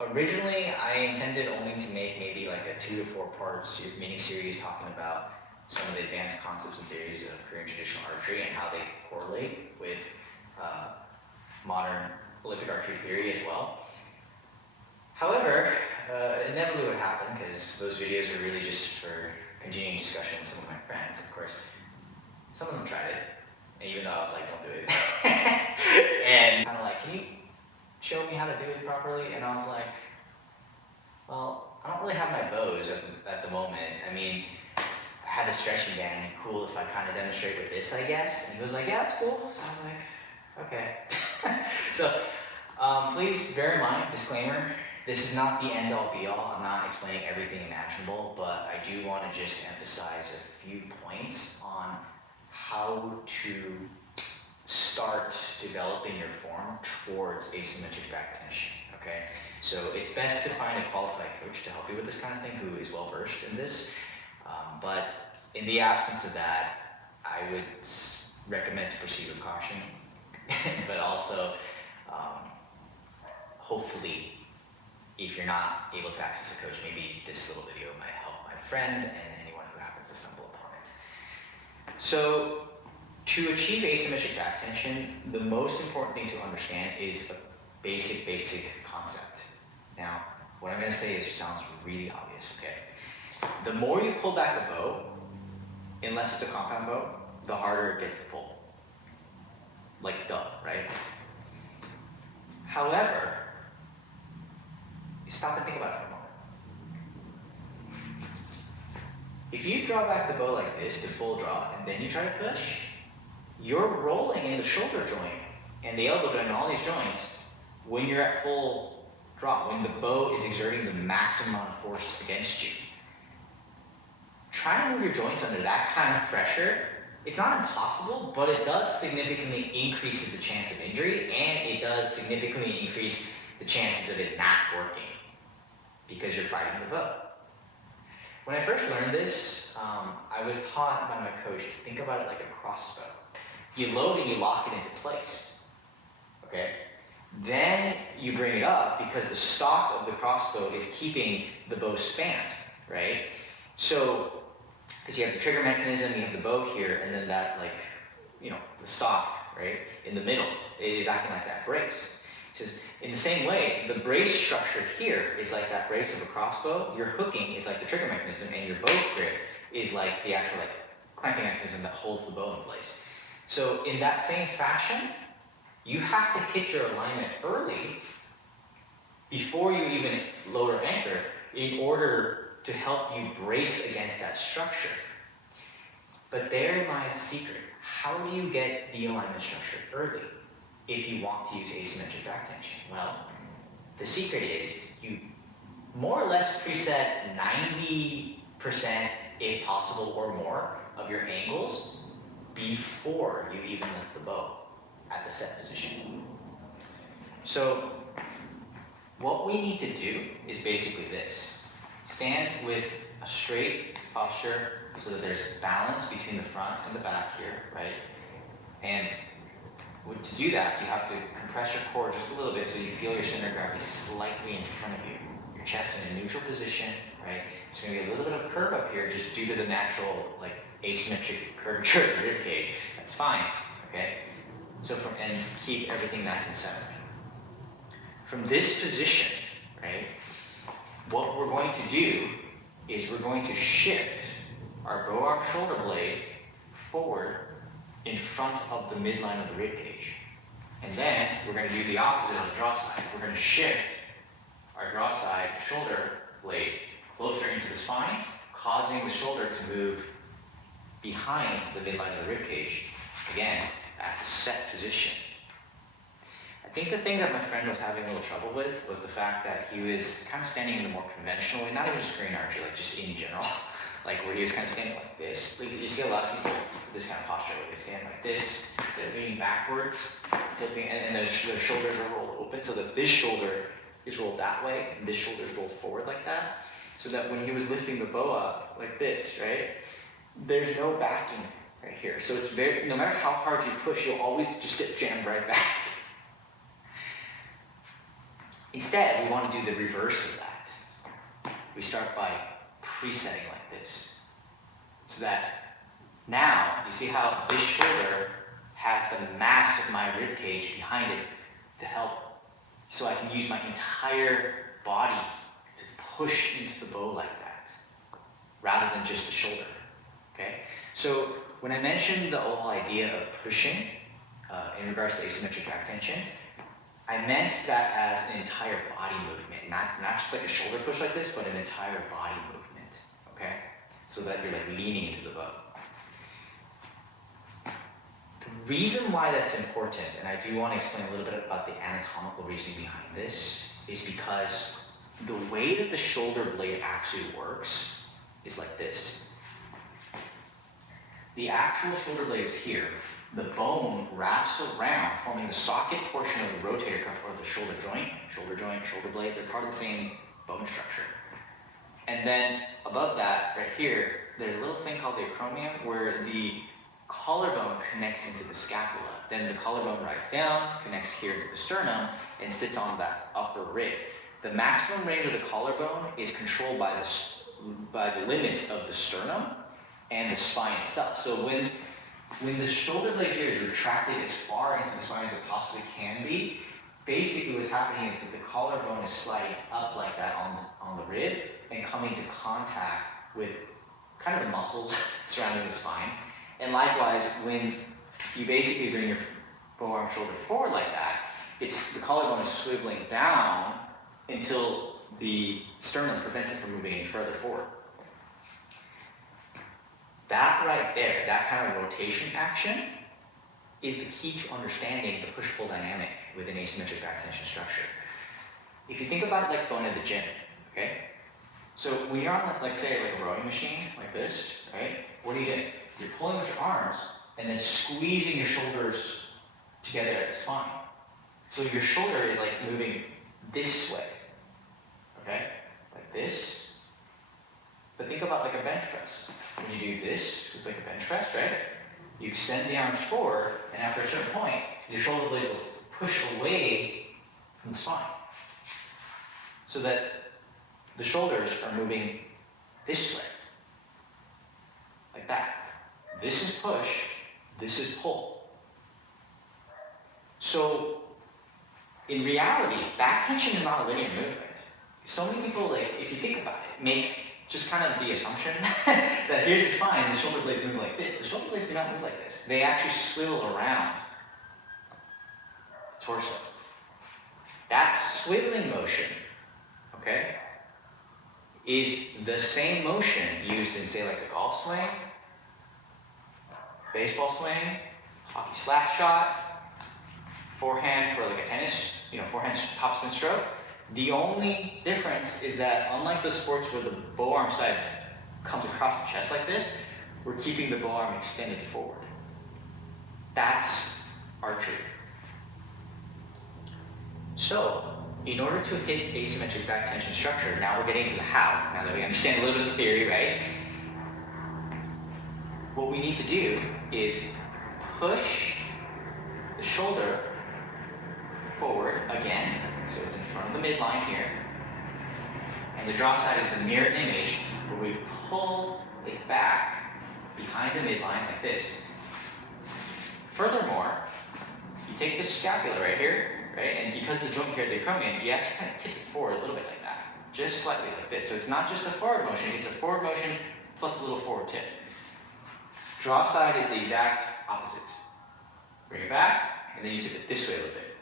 Originally, I intended only to make maybe like a 2 to 4 part mini-series talking about some of the advanced concepts and theories of Korean traditional archery and how they correlate with modern Olympic archery theory as well. However, inevitably what happened, because those videos are really just for continuing discussion with some of my friends, of course, some of them tried it, and even though I was like, don't do it. And kind of like, can you show me how to do it properly? And I was like, well, I don't really have my bows at the moment. I mean, I have the stretching band, and cool if I kind of demonstrate with this, I guess. And he was like, yeah, that's cool. So I was like, okay. So please bear in mind, disclaimer, this is not the end all be all. I'm not explaining everything imaginable, but I do want to just emphasize a few points on how to start developing your form towards asymmetric back tension, okay? So it's best to find a qualified coach to help you with this kind of thing who is well versed in this. But in the absence of that, I would recommend to proceed with caution, but also hopefully, if you're not able to access a coach, maybe this little video might help my friend and anyone who happens to stumble upon it. So, to achieve asymmetric back tension, the most important thing to understand is a basic concept. Now, what I'm going to say sounds really obvious, okay? The more you pull back a bow, unless it's a compound bow, the harder it gets to pull. Like duh, right? However, stop and think about it for a moment. If you draw back the bow like this to full draw, and then you try to push, you're rolling in the shoulder joint and the elbow joint and all these joints when you're at full draw, when the bow is exerting the maximum amount of force against you. Trying to move your joints under that kind of pressure, it's not impossible, but it does significantly increase the chance of injury, and it does significantly increase the chances of it not working because you're fighting the bow. When I first learned this, I was taught by my coach to think about it like a crossbow. You load and you lock it into place, okay? Then you bring it up because the stock of the crossbow is keeping the bow spanned, right? So, because you have the trigger mechanism, you have the bow here, and then that, like, you know, the stock, right, in the middle is acting like that brace. He says, in the same way, the brace structure here is like that brace of a crossbow, your hooking is like the trigger mechanism, and your bow grip is like the actual, like, clamping mechanism that holds the bow in place. So in that same fashion, you have to hit your alignment early before you even load or anchor in order to help you brace against that structure. But therein lies the secret. How do you get the alignment structure early if you want to use asymmetric back tension? Well, the secret is you more or less preset 90%, if possible or more, of your angles before you even lift the bow at the set position. So what we need to do is basically this. Stand with a straight posture so that there's balance between the front and the back here, right? And to do that, you have to compress your core just a little bit so you feel your center of gravity slightly in front of you. Your chest in a neutral position, right? There's going to be a little bit of curve up here just due to the natural, like, asymmetric curvature of the rib cage. That's fine, okay? So and keep everything nice and centered. From this position, right, what we're going to do is we're going to shift our bow arm shoulder blade forward in front of the midline of the rib cage. And then we're going to do the opposite on the draw side. We're going to shift our draw side shoulder blade closer into the spine, causing the shoulder to move behind the midline of the rib cage. Again, at the set position. I think the thing that my friend was having a little trouble with was the fact that he was kind of standing in the more conventional way, not even just Korean archery, like just in general, like where he was kind of standing like this. Like you see a lot of people with this kind of posture, where they stand like this, they're leaning backwards, tilting, and their shoulders are rolled open, so that this shoulder is rolled that way, and this shoulder is rolled forward like that, so that when he was lifting the bow up like this, right, there's no backing right here. So it's no matter how hard you push, you'll always just get jammed right back. Instead, we want to do the reverse of that. We start by presetting like this. So that now, you see how this shoulder has the mass of my rib cage behind it to help, so I can use my entire body to push into the bow like that, rather than just the shoulder, okay? So when I mentioned the whole idea of pushing in regards to asymmetric back tension, I meant that as an entire body movement, not just like a shoulder push like this, but an entire body movement, okay? So that you're like leaning into the bow. The reason why that's important, and I do want to explain a little bit about the anatomical reasoning behind this, is because the way that the shoulder blade actually works is like this. The actual shoulder blade is here. The bone wraps around, forming the socket portion of the rotator cuff or the shoulder joint, shoulder blade. They're part of the same bone structure. And then above that, right here, there's a little thing called the acromion where the collarbone connects into the scapula. Then the collarbone rides down, connects here to the sternum, and sits on that upper rib. The maximum range of the collarbone is controlled by the limits of the sternum and the spine itself. So when the shoulder blade here is retracted as far into the spine as it possibly can be, basically what's happening is that the collarbone is sliding up like that on the rib and coming into contact with kind of the muscles surrounding the spine. And likewise, when you basically bring your forearm shoulder forward like that, the collarbone is swiveling down until the sternum prevents it from moving any further forward. That right there, that kind of rotation action, is the key to understanding the push-pull dynamic within asymmetric back tension structure. If you think about it like going to the gym, okay? So when you're on this, like say, like a rowing machine, like this, right? What are you doing? You're pulling with your arms and then squeezing your shoulders together at the spine. So your shoulder is like moving this way, okay? Like this. But think about like a bench press. When you do this with like a bench press, right? You extend the arms forward, and after a certain point, your shoulder blades will push away from the spine. So that the shoulders are moving this way. Like that. This is push, this is pull. So, in reality, back tension is not a linear movement. So many people, like, if you think about it, make just kind of the assumption that here's the spine, the shoulder blades move like this. The shoulder blades do not move like this. They actually swivel around the torso. That swiveling motion, okay, is the same motion used in, say, like a golf swing, baseball swing, hockey slap shot, forehand for like a tennis, forehand topspin stroke. The only difference is that unlike the sports where the bow arm side comes across the chest like this, we're keeping the bow arm extended forward. That's archery. So, in order to hit asymmetric back tension structure, now we're getting to the how, now that we understand a little bit of the theory, right? What we need to do is push the shoulder forward again, so it's in front of the midline here. And the draw side is the mirror image where we pull it back behind the midline like this. Furthermore, you take this scapula right here, right? And because the joint here, the acromion, you actually kind of tip it forward a little bit like that. Just slightly like this. So it's not just a forward motion, it's a forward motion plus a little forward tip. Draw side is the exact opposite. Bring it back, and then you tip it this way a little bit.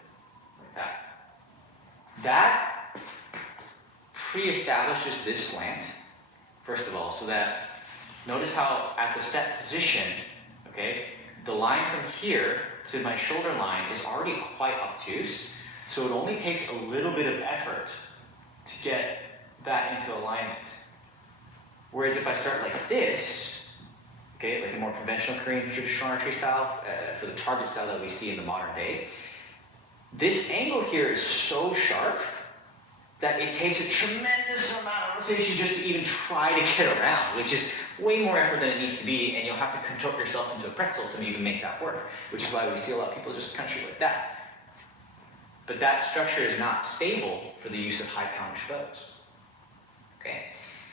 Like that. That pre-establishes this slant, first of all, so that notice how at the set position, okay, the line from here to my shoulder line is already quite obtuse, so it only takes a little bit of effort to get that into alignment. Whereas if I start like this, okay, like a more conventional Korean traditional archery style, for the target style that we see in the modern day, this angle here is so sharp that it takes a tremendous amount of rotation just to even try to get around, which is way more effort than it needs to be, and you'll have to contort yourself into a pretzel to even make that work, which is why we see a lot of people just kind of shoot like that. but that structure is not stable for the use of high poundage bows. Okay,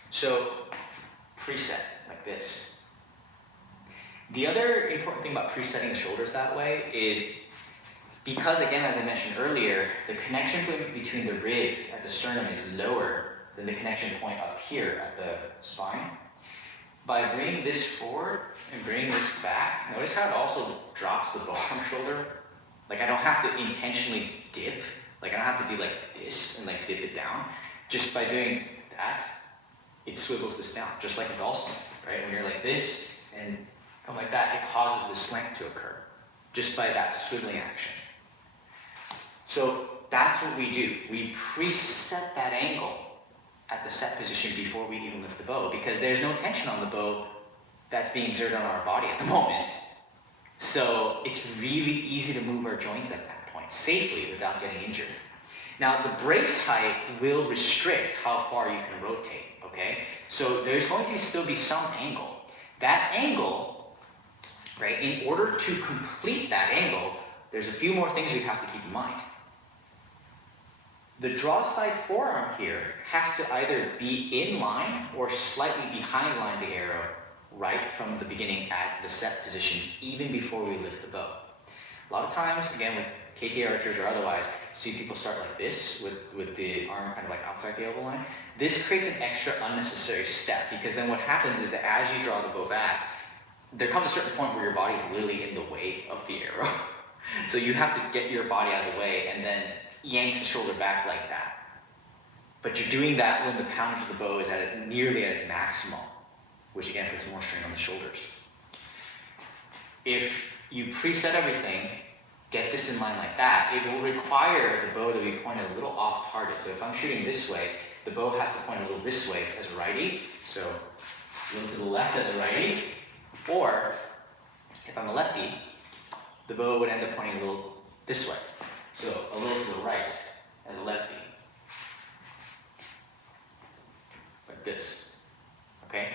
so preset like this. The other important thing about presetting the shoulders that way is because, again, as I mentioned earlier, the connection point between the rib at the sternum is lower than the connection point up here at the spine. By bringing this forward and bringing this back, notice how it also drops the bottom shoulder. Like I don't have to intentionally dip. Like I don't have to do like this and like dip it down. Just by doing that, it swivels this down, just like a Dawson, right? When you're like this and come like that, it causes the slant to occur just by that swiveling action. So that's what we do. We preset that angle at the set position before we even lift the bow, because there's no tension on the bow that's being exerted on our body at the moment. So it's really easy to move our joints at that point safely without getting injured. Now the brace height will restrict how far you can rotate, okay? So there's going to still be some angle. That angle, right, in order to complete that angle, there's a few more things we have to keep in mind. The draw side forearm here has to either be in line or slightly behind line the arrow right from the beginning at the set position, even before we lift the bow. A lot of times, again, with KT archers or otherwise, see people start like this with the arm kind of like outside the elbow line. This creates an extra unnecessary step, because then what happens is that as you draw the bow back, there comes a certain point where your body is literally in the way of the arrow. So you have to get your body out of the way and then yank the shoulder back like that. But you're doing that when the poundage of the bow is nearly at its maximum, which again puts more strain on the shoulders. If you preset everything, get this in line like that, it will require the bow to be pointed a little off target. So if I'm shooting this way, the bow has to point a little this way as a righty, so a little to the left as a righty, or if I'm a lefty, the bow would end up pointing a little this way. So a little to the right as a lefty. Like this, okay?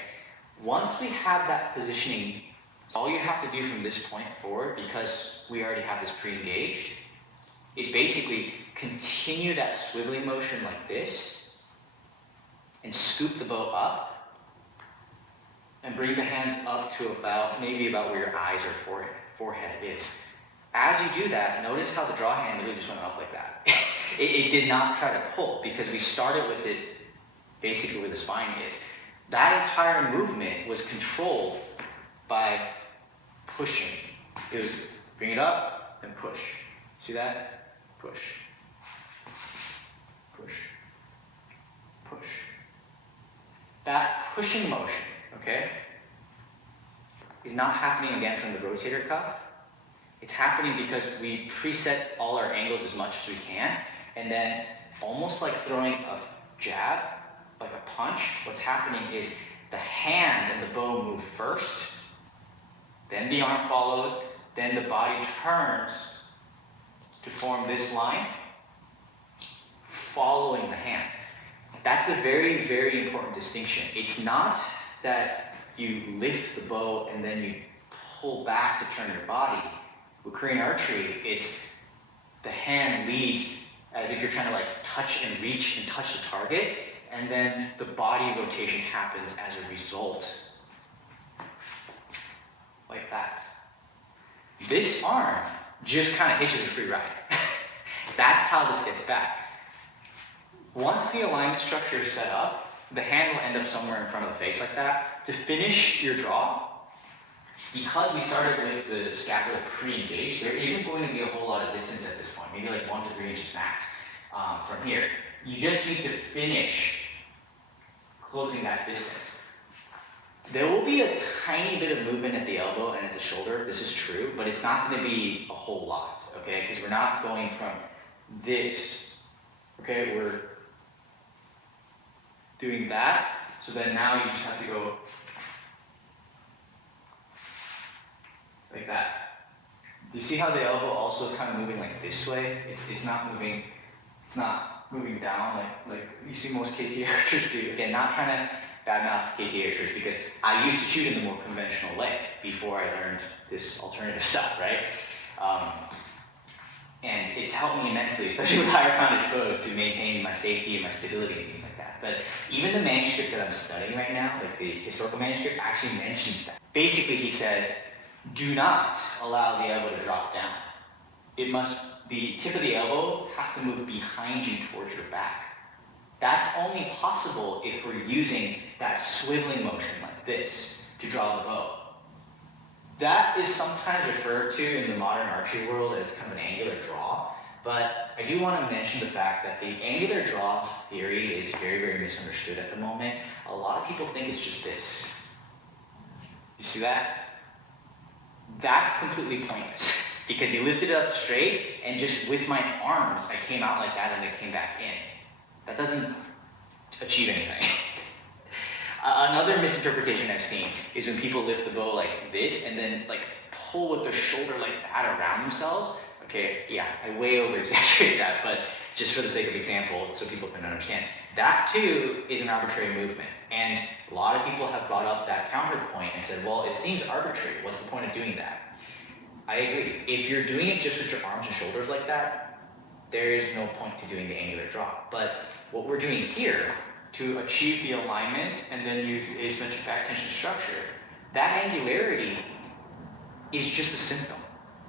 Once we have that positioning, all you have to do from this point forward, because we already have this pre-engaged, is basically continue that swiveling motion like this and scoop the bow up and bring the hands up to maybe about where your eyes or forehead is. As you do that, notice how the draw hand literally just went up like that. it did not try to pull, because we started with it basically where the spine is. That entire movement was controlled by pushing. It was bring it up and push. See that? Push. Push. Push. That pushing motion, okay, is not happening again from the rotator cuff. It's happening because we preset all our angles as much as we can, and then almost like throwing a jab, like a punch, what's happening is the hand and the bow move first, then the arm follows, then the body turns to form this line, following the hand. That's a very, very important distinction. It's not that you lift the bow and then you pull back to turn your body. With Korean archery, it's the hand leads as if you're trying to like touch and reach and touch the target, and then the body rotation happens as a result. Like that. This arm just kind of hitches a free ride. That's how this gets back. Once the alignment structure is set up, the hand will end up somewhere in front of the face like that. To finish your draw, because we started with the scapula pre-engaged, there isn't going to be a whole lot of distance at this point, maybe like 1 to 3 inches max from here. You just need to finish closing that distance. There will be a tiny bit of movement at the elbow and at the shoulder, this is true, but it's not going to be a whole lot, okay? Because we're not going from this, okay? We're doing that, so then now you just have to go like that. Do you see how the elbow also is kind of moving like this way? It's not moving down like you see most KT archers do. Again, not trying to badmouth KT archers, because I used to shoot in the more conventional way before I learned this alternative stuff, right? And it's helped me immensely, especially with higher poundage bows, to maintain my safety and my stability and things like that. But even the manuscript that I'm studying right now, like the historical manuscript, actually mentions that. Basically, he says, do not allow the elbow to drop down. It must be, tip of the elbow has to move behind you towards your back. That's only possible if we're using that swiveling motion like this to draw the bow. That is sometimes referred to in the modern archery world as kind of an angular draw, but I do want to mention the fact that the angular draw theory is very, very misunderstood at the moment. A lot of people think it's just this. You see that? That's completely pointless because you lifted it up straight and just with my arms, I came out like that and it came back in. That doesn't achieve anything. Another misinterpretation I've seen is when people lift the bow like this and then like pull with their shoulder like that around themselves. Okay, yeah, I way over exaggerate that, but just for the sake of example, so people can understand. That too is an arbitrary movement. And a lot of people have brought up that counterpoint and said, well, it seems arbitrary. What's the point of doing that? I agree. If you're doing it just with your arms and shoulders like that, there is no point to doing the angular draw. But what we're doing here, to achieve the alignment and then use the asymmetric back tension structure, that angularity is just a symptom.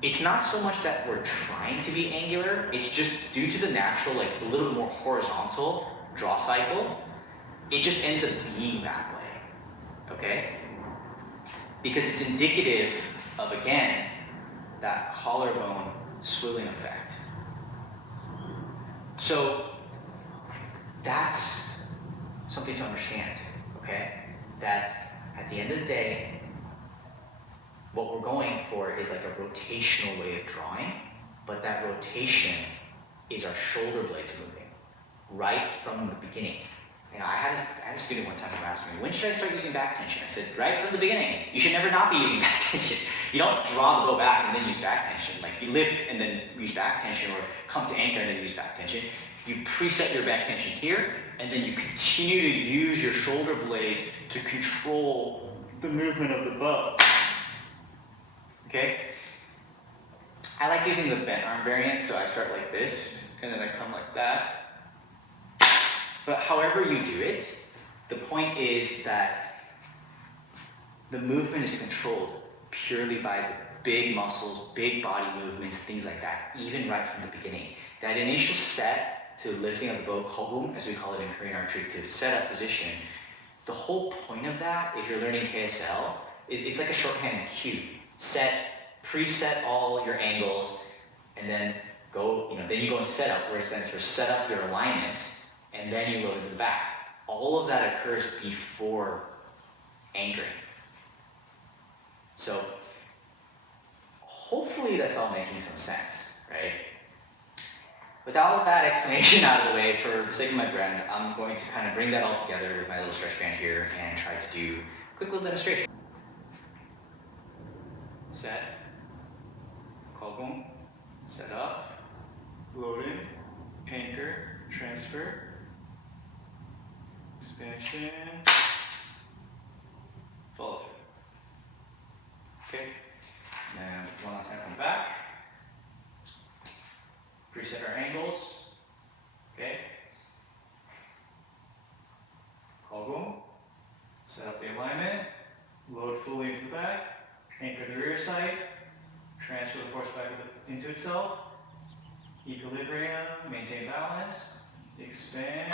It's not so much that we're trying to be angular, it's just due to the natural, like a little bit more horizontal draw cycle, it just ends up being that way, okay? Because it's indicative of, again, that collarbone swiveling effect. So that's something to understand, okay? That at the end of the day, what we're going for is like a rotational way of drawing, but that rotation is our shoulder blades moving right from the beginning. You know, I had a student one time who asked me, when should I start using back tension? I said, right from the beginning. You should never not be using back tension. You don't draw the bow back and then use back tension. Like you lift and then use back tension, or come to anchor and then use back tension. You preset your back tension here, and then you continue to use your shoulder blades to control the movement of the bow. Okay? I like using the bent arm variant, so I start like this, and then I come like that. But however you do it, the point is that the movement is controlled purely by the big muscles, big body movements, things like that, even right from the beginning. That initial set to lifting of the bow, kogum, as we call it in Korean archery, to set up position, the whole point of that, if you're learning KSL, it's like a shorthand cue. Preset all your angles, and then go, then you go into setup, where it stands for set up your alignment, and then you load into the back. All of that occurs before anchoring. So hopefully that's all making some sense, right? With all of that explanation out of the way, for the sake of my friend, I'm going to kind of bring that all together with my little stretch band here and try to do a quick little demonstration. Set, kogum, set up, load in, anchor, transfer, expansion, follow through. Okay, now one last time from the back. Preset our angles. Okay. Kogum, set up the alignment, load fully into the back, anchor the rear sight, transfer the force back into itself, equilibrium, maintain balance, expand,